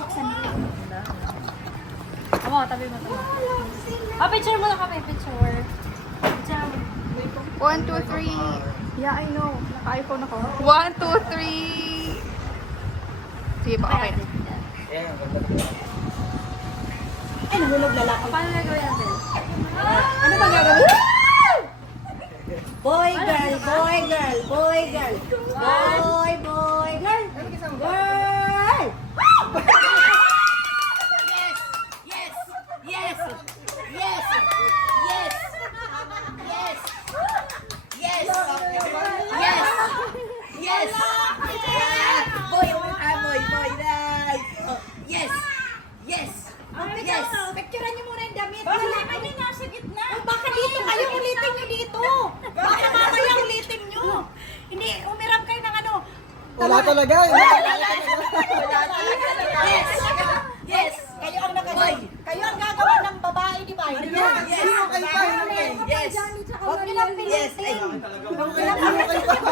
buksan nila. Amo, tabi mo to. Picture mo na kami, picture. Picture mo. 1, 2, 3. Yeah, I know. Naka-iPhone ako. 1, 2, 3. Sige pa, okay na. Ay, nahulog lalaki. Paano nagawin natin? Ano ba gagawin? Boy, girl, boy, girl, boy, girl. Boy, boy, girl. Girl! Yes! Yes! Yes! Yes! Yes! Yes! Yes! Yes! Yes! Boy, boy, boy, nice! Oh, yes! Yes! Yes! Picturean niyo muna yung damit. Kailangan niyo nasa gitna. Baka dito kayo, ulitin niyo dito. Baka mamaya ulitin niyo. Hindi, umiram kayo ng ano. Wala talaga. Yes! Yes! Kayo ang nagagawin. Kayo ang gagawa ng babae, di ba? Yes! Sino kayo pa? Yes! Huwag niyo lang pilitin. Huwag niyo lang pilitin.